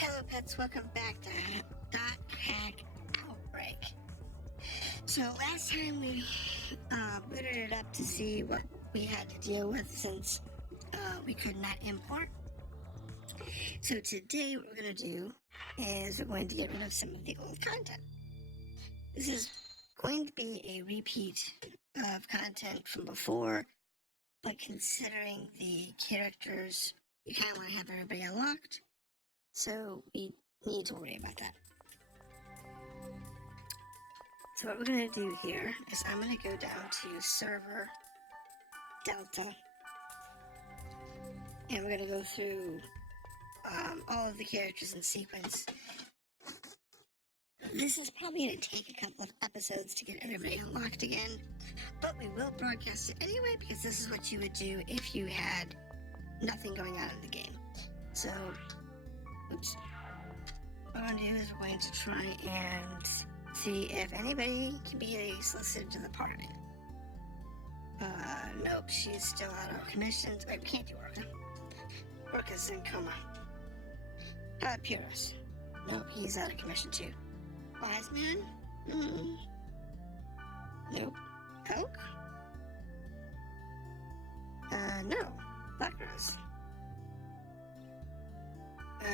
Hello pets, welcome back to .hack Outbreak. So last time we booted it up to see what we had to deal with since we could not import. So today what we're going to do is we're going to get rid of some of the old content. This is going to be a repeat of content from before, but considering the characters, you kind of want to have everybody unlocked. So we need to worry about that. So what we're going to do here is I'm going to go down to server Delta, and we're going to go through all of the characters in sequence. This is probably going to take a couple of episodes to get everybody unlocked again, but we will broadcast it anyway because this is what you would do if you had nothing going on in the game. So, oops. What we're going to do is we're going to try and see if anybody can be solicited to the party. Nope, she's still out of commissions. Wait, we can't do Orca. Orca's in coma. How about Purus? Nope, he's out of commission too. Wise Man? Nope. Oak? No. Black Rose.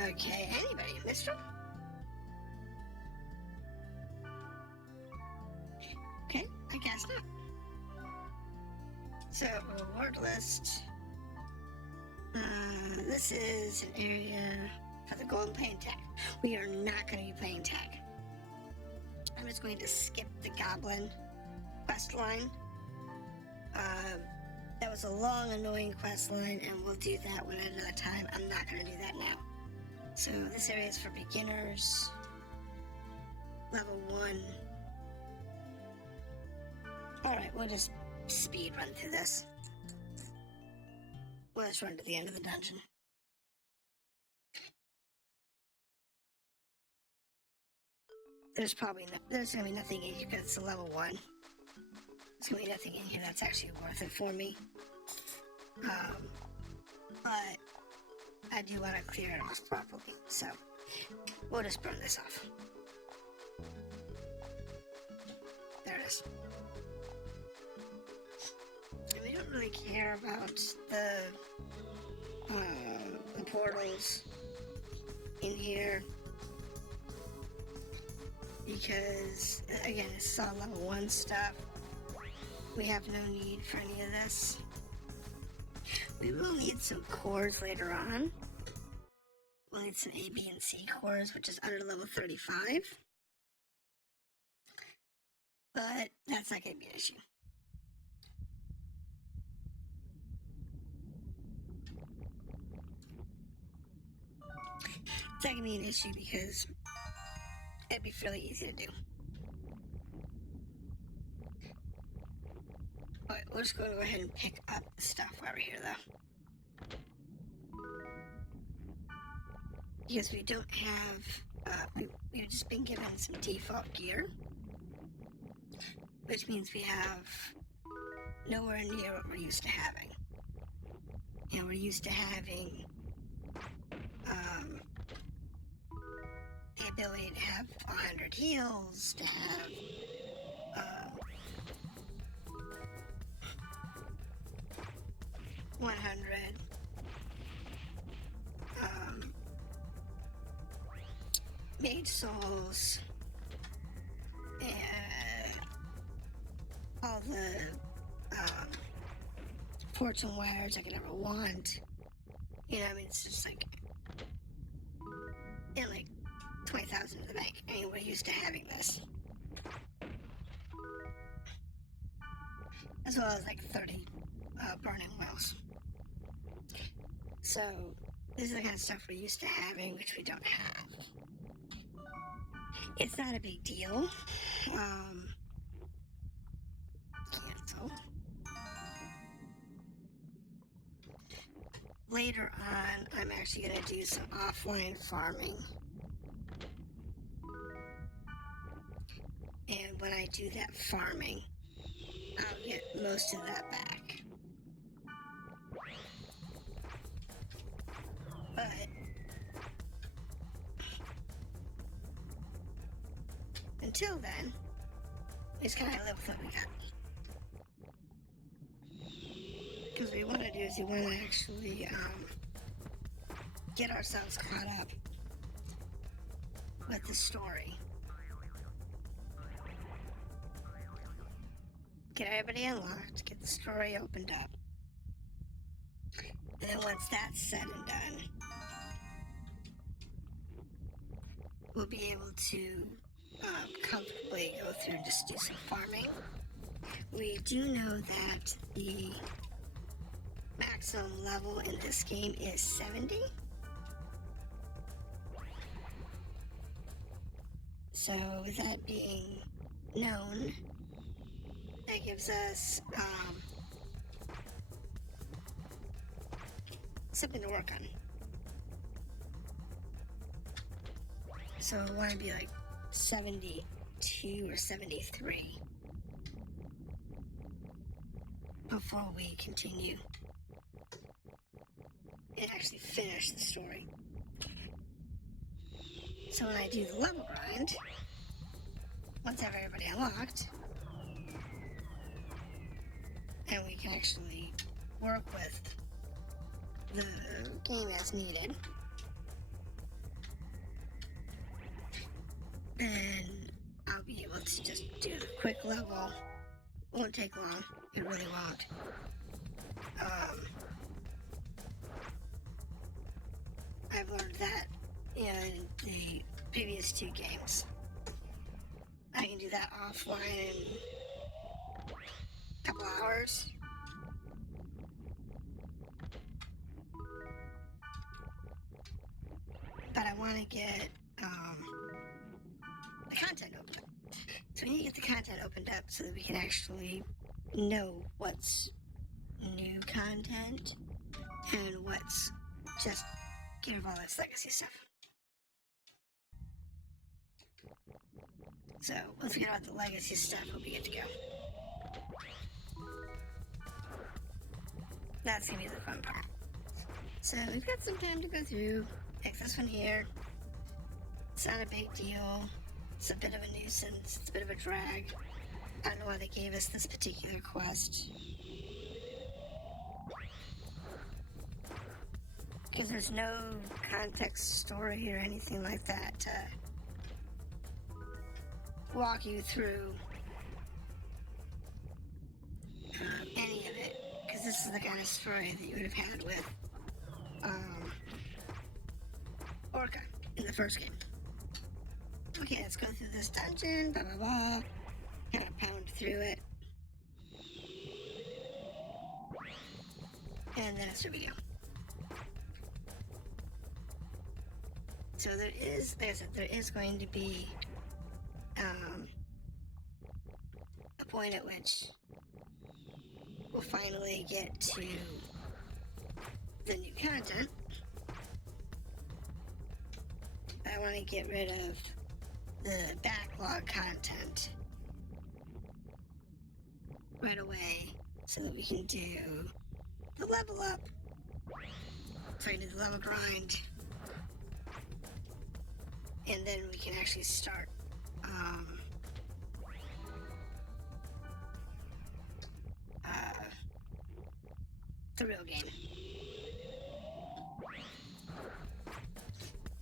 Okay, anybody? Mistral? Okay, I guess not. So, reward list. This is an area for the golden playing tag. We are not going to be playing tag. I'm just going to skip the goblin quest line. That was a long, annoying quest line, and we'll do that one at another time. I'm not going to do that now. So, this area is for beginners. Level 1. Alright, we'll just speed run through this. We'll just run to the end of the dungeon. There's going to be nothing in here because it's a level 1. There's going to be nothing in here that's actually worth it for me. But I do want to clear it off properly, so we'll just burn this off. There it is. And we don't really care about the portals in here because, again, it's all level 1 stuff. We have no need for any of this. We will need some cores later on. We'll need some A, B, and C cores, which is under level 35. But that's not going to be an issue. It's not going to be an issue because it'd be fairly easy to do. Alright, we're just going to go ahead and pick up the stuff while we're here, though. Because we don't have, we've just been given some default gear, which means we have nowhere near what we're used to having. And we're used to having the ability to have 100 heals, to have 100 mage souls, and all the fortune wires I could ever want. You know, I mean, it's just like, and like 20,000 in the bank. I mean, we're used to having this. As well as like 30 burning wells. So, this is the kind of stuff we're used to having, which we don't have. It's not a big deal. Cancel. Later on, I'm actually going to do some offline farming. And when I do that farming, I'll get most of that back. But until then, we just kind of live with what we got. Because what we want to do is we want to actually get ourselves caught up with the story. Get everybody unlocked, get the story opened up. And then once that's said and done, we'll be able to comfortably go through and just do some farming. We do know that the maximum level in this game is 70. So with that being known, that gives us something to work on. So I want to be like 72 or 73 before we continue and actually finish the story. So when I do the level grind, once I have everybody unlocked, and we can actually work with the game as needed, then I'll be able to just do the quick level. Won't take long. It really won't. I've learned that in the previous 2 games. I can do that offline in a couple hours. But I want to get the content opened up. So we need to get the content opened up so that we can actually know what's new content and what's just get rid of all this legacy stuff. So once we get out the legacy stuff, we'll be good to go. That's gonna be the fun part. So we've got some time to go through. Take this one here. It's not a big deal. It's a bit of a nuisance. It's a bit of a drag. I don't know why they gave us this particular quest. Because there's no context story or anything like that to walk you through any of it. Because this is the kind of story that you would have had with Orca in the first game. Okay, let's go through this dungeon, blah blah blah. Kind of pound through it. And then it's a video. So there is, like I said, there is going to be a point at which we'll finally get to the new content. I want to get rid of the backlog content right away so that we can do the level up. So I do the level grind. And then we can actually start the real game.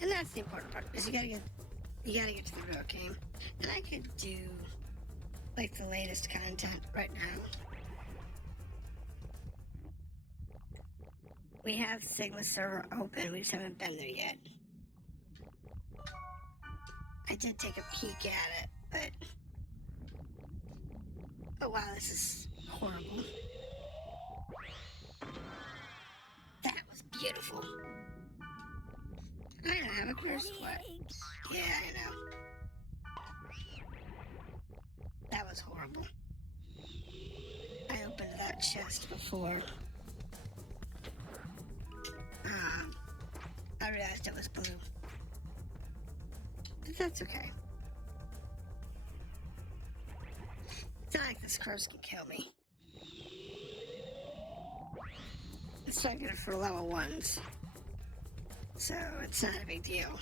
And that's the important part, because you gotta get to the real game. And I could do like the latest content right now. We have Sigma server open, we just haven't been there yet. I did take a peek at it, but oh wow, this is horrible. That was beautiful. I don't have a curse what? Yeah, I know. That was horrible. I opened that chest before. I realized it was blue. But that's okay. It's not like this curse can kill me. It's not good for level 1s. So it's not a big deal.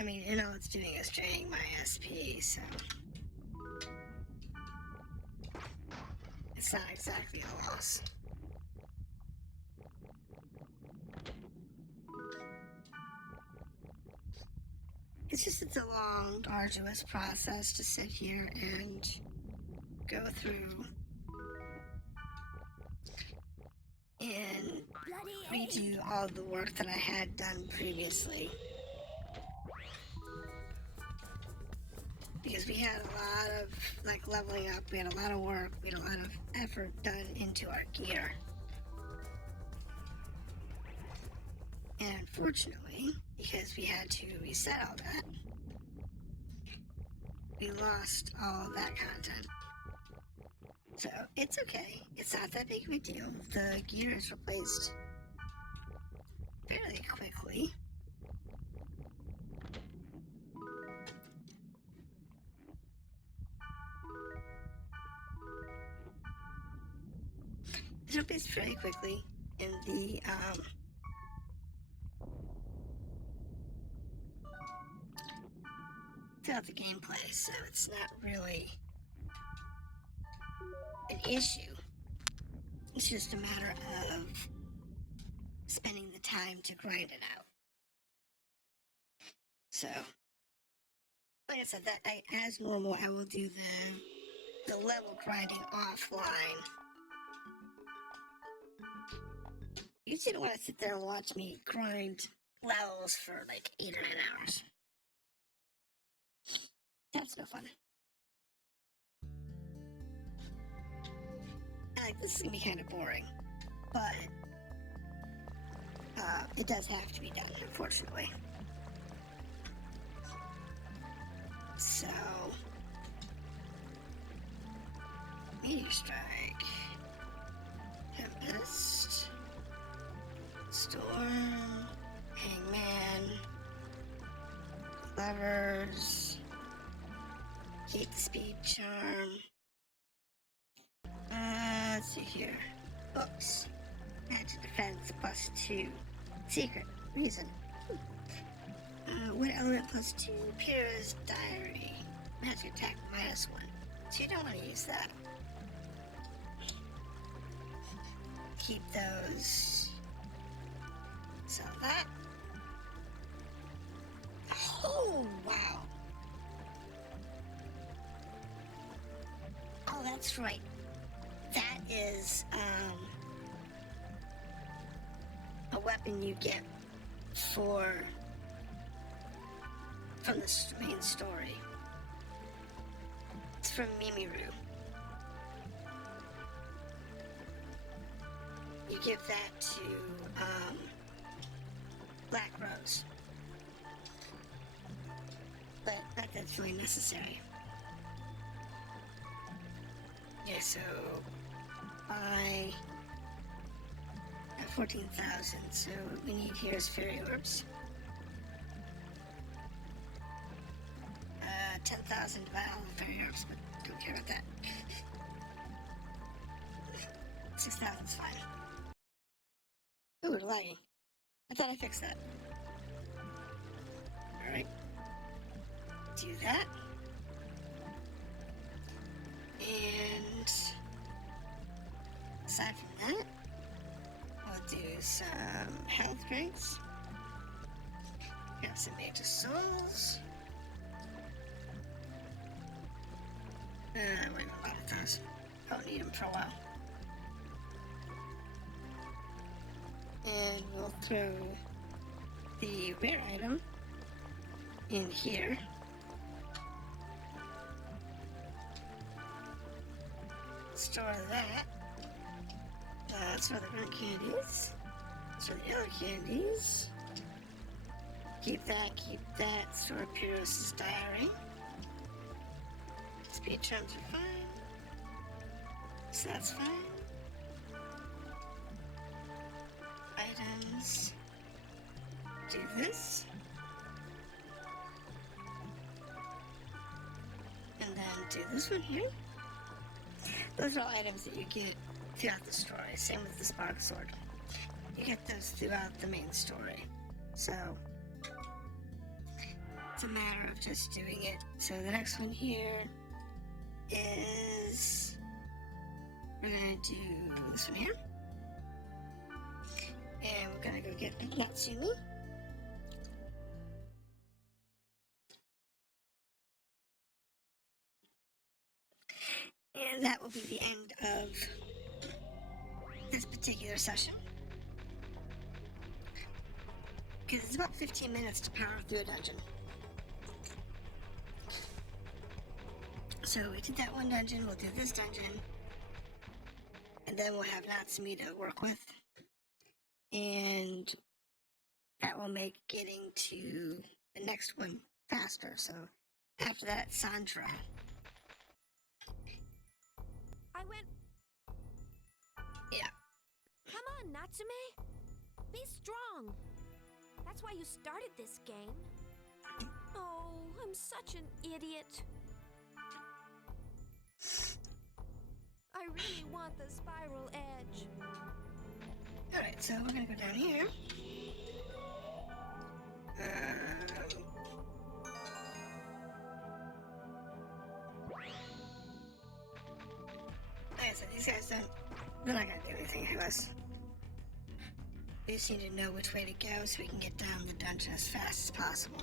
I mean, and all it's doing is draining my SP, so it's not exactly a loss. It's a long, arduous process to sit here and go through and redo all the work that I had done previously. Because we had a lot of, like, leveling up, we had a lot of work, we had a lot of effort done into our gear. And unfortunately, because we had to reset all that, we lost all of that content. So, it's okay. It's not that big of a deal. The gear is replaced fairly quickly. It's replaced fairly quickly in the, throughout the gameplay, so it's not really an issue. It's just a matter of spending the time to grind it out. So, like I said, as normal, I will do the level grinding offline. You didn't want to sit there and watch me grind levels for like 8 or 9 hours. That's no fun. This is gonna be kind of boring, but it does have to be done, unfortunately. So, Meteor Strike, Tempest, Storm, Hangman, Levers, Heat Speed Charm. Let's see here. Books. Magic Defense +2. Secret. Reason. What element +2? Pyrrha's Diary. Magic Attack -1. So you don't want to use that. Keep those. So that. Oh, wow. Oh, that's right. That is, a weapon you get from the main story. It's from Mimiru. You give that to, Black Rose. But not that's really necessary. Yeah, so I have 14,000, so what we need here is fairy orbs. 10,000 to buy all the fairy orbs, but don't care about that. 6,000 is fine. Ooh, we're lagging. I thought I fixed that. Alright. Do that. And aside from that, I'll do some health drinks. Got some Major Souls. Wait a lot of those. Don't need them for a while. And we'll throw the rare item in here. Store that. That's for the red candies. That's for the other candies. Keep that. Store Pyrrha's Diary. Speed charms are fine. So that's fine. Items. Do this. And then do this one here. Those are all items that you get throughout the story. Same with the Spark Sword. You get those throughout the main story. So, it's a matter of just doing it. So the next one here is, we're gonna do this one here. And we're gonna go get Natsume. And that will be the end of this particular session. Because it's about 15 minutes to power through a dungeon. So we did that one dungeon, we'll do this dungeon, and then we'll have Natsume to work with. And that will make getting to the next one faster. So after that, Sanjuro. I went... Yeah. Come on, Natsume. Be strong. That's why you started this game. Oh, I'm such an idiot. I really want the spiral edge. Alright, so we're gonna go down here. Like I said, these guys they're not gonna do anything to us. We just need to know which way to go so we can get down the dungeon as fast as possible.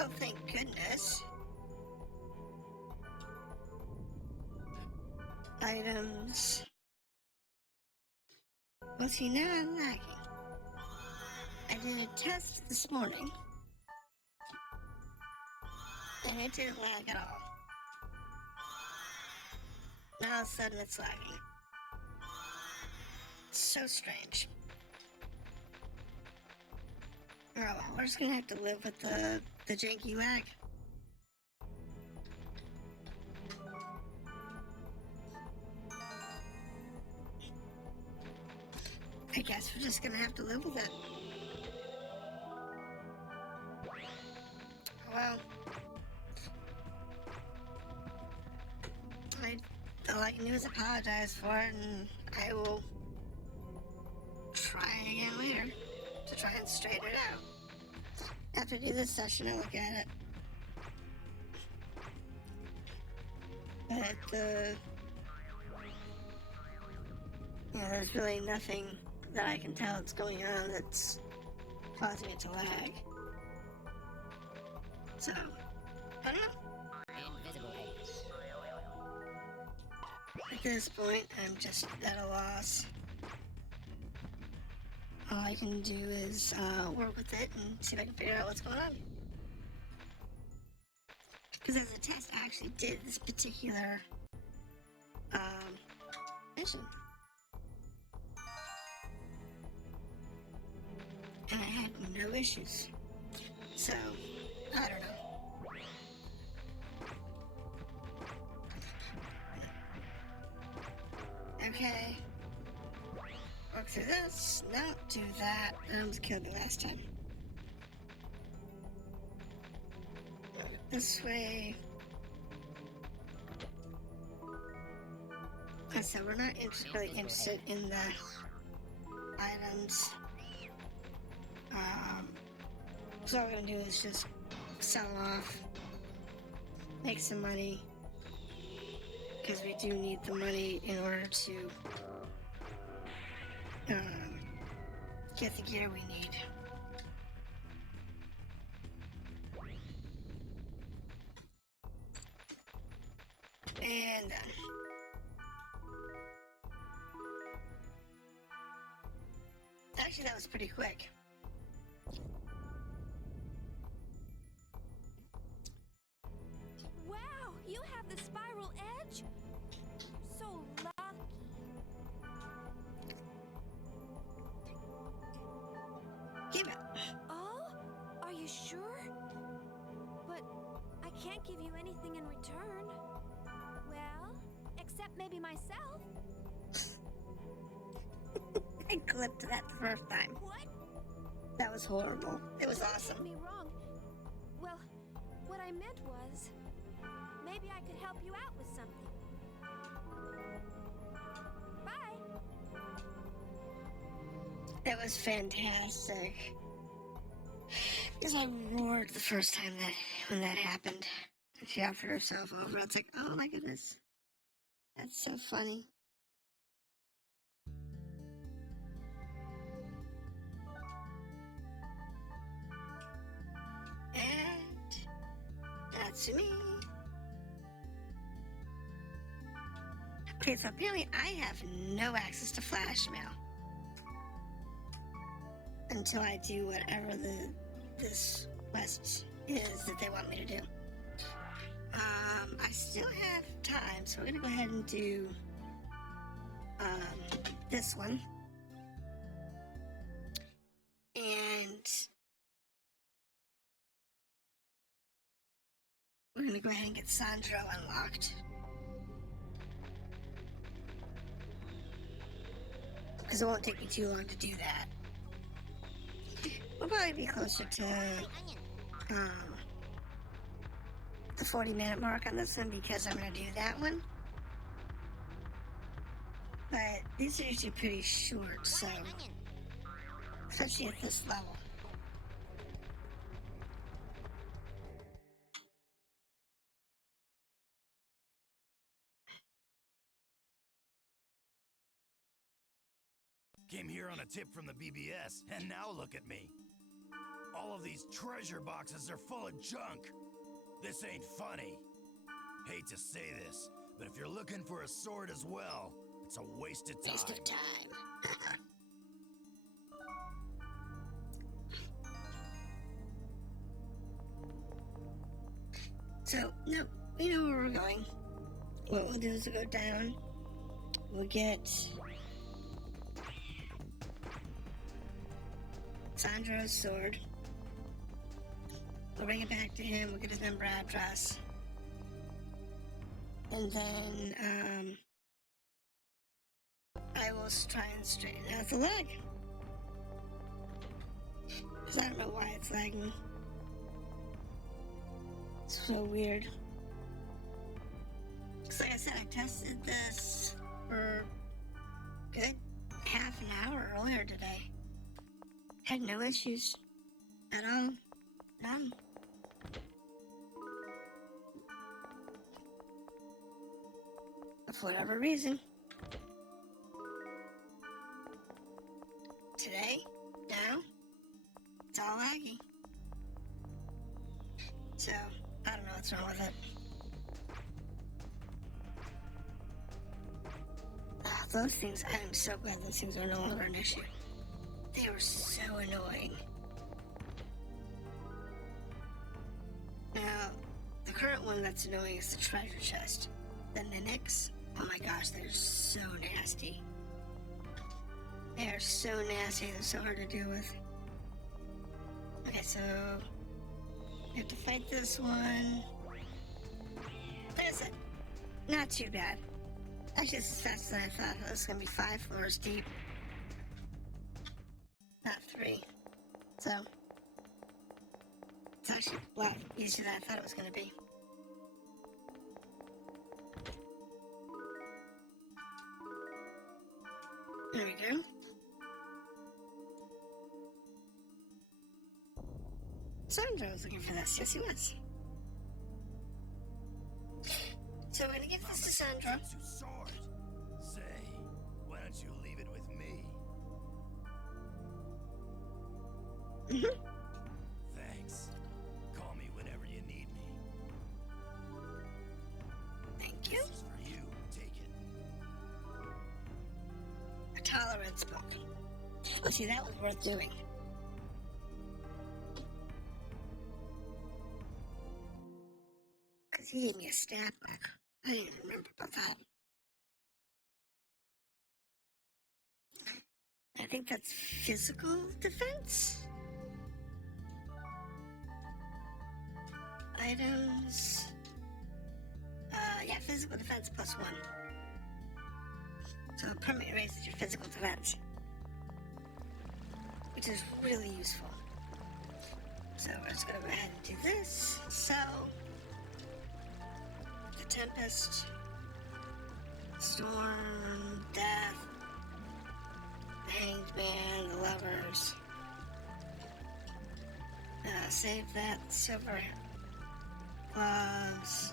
Oh, thank goodness. Items. Well, see, now I'm lagging. I did a test this morning, and it didn't lag at all. Now all of a sudden it's lagging. It's so strange. Oh well, we're just gonna have to live with the janky lag. I guess we're just gonna have to live with it. Well, all I can do is apologize for it, and I will try again later to try and straighten it out. After I do this session, I'll look at it. But there's really nothing that I can tell that's going on that's causing it to lag. So, I don't know. At this point, I'm just at a loss. All I can do is work with it and see if I can figure out what's going on. Because as a test, I actually did this particular mission. And I had no issues. So, I don't know. Okay. Work through this. No, do that. I almost killed me last time. This way. Like I said, we're not really interested in the items. So all we're gonna do is just sell off, make some money, because we do need the money in order to get the gear we need. And done. Actually, that was pretty quick. Wow, you have the spiral edge? So lucky. Keep it. Oh? Are you sure? But I can't give you anything in return. Well, except maybe myself. I clipped that the first time. What? That was horrible. It was Don't awesome. get me wrong. Well, what I meant was, maybe I could help you out with something. Bye. That was fantastic. Because I roared the first time when that happened. And she offered herself over. It's like, oh my goodness. That's so funny. And Natsume. Okay, so apparently I have no access to Flash Mail until I do whatever this quest is that they want me to do. I still have time, so we're gonna go ahead and do this one. And we're gonna go ahead and get Sanjuro unlocked. Because it won't take me too long to do that. We'll probably be closer to the 40-minute mark on this one because I'm going to do that one. But these are usually pretty short, so especially at this level. Came here on a tip from the BBS, and now look at me. All of these treasure boxes are full of junk. This ain't funny. Hate to say this, but if you're looking for a sword as well, it's a waste of time. Waste of time. So, no, we know where we're going. What we'll do is we'll go down. We'll get Sanjuro's sword. We'll bring it back to him. We'll get his number address. And then, I will try and straighten out the leg. Because I don't know why it's lagging. It's so weird. Because like I said, I tested this for a good half an hour earlier today. Had no issues at all. None. But for whatever reason, today, now, it's all laggy. So, I don't know what's wrong with it. Those things, I am so glad those things are no longer an issue. They were so annoying. Now, the current one that's annoying is the treasure chest. The mimics, oh my gosh, they're so nasty. They are so nasty, they're so hard to deal with. Okay, so we have to fight this one. What is it? Not too bad. Actually, it's faster than I thought. It was gonna be 5 floors deep. Not 3. So, it's actually a lot easier than I thought it was gonna be. There we go. Sandra was looking for this. Yes, he was. So we're gonna give this to Sandra. Sword. Say, why don't you leave it with me? Thanks. Call me whenever you need me. Thank you. This is for you. Take it. A tolerance book. Oh, see, that was worth doing. Because he gave me a stat book. I didn't even remember about that. I think that's physical defense? Items. Yeah, physical defense +1. So it permanently raises your physical defense, which is really useful. So we're just gonna go ahead and do this. So, the Tempest, Storm, Death, the Hanged Man, the Lovers. Save that silver gloves.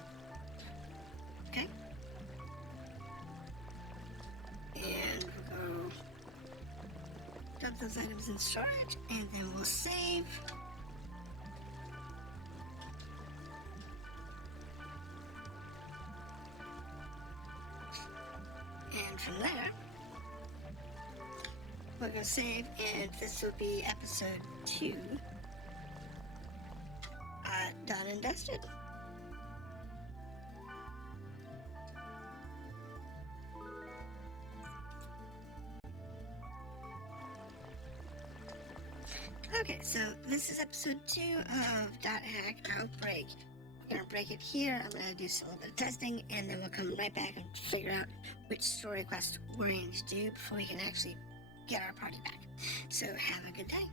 Okay. And we'll go dump those items in storage, and then we'll save. And from there, we'll go save, and this will be episode 2. Done and dusted. Okay, so this is episode 2 of .hack Outbreak. We're gonna break it here. I'm gonna do a little bit of testing, and then we'll come right back and figure out which story quest we're going to do before we can actually get our party back. So have a good day.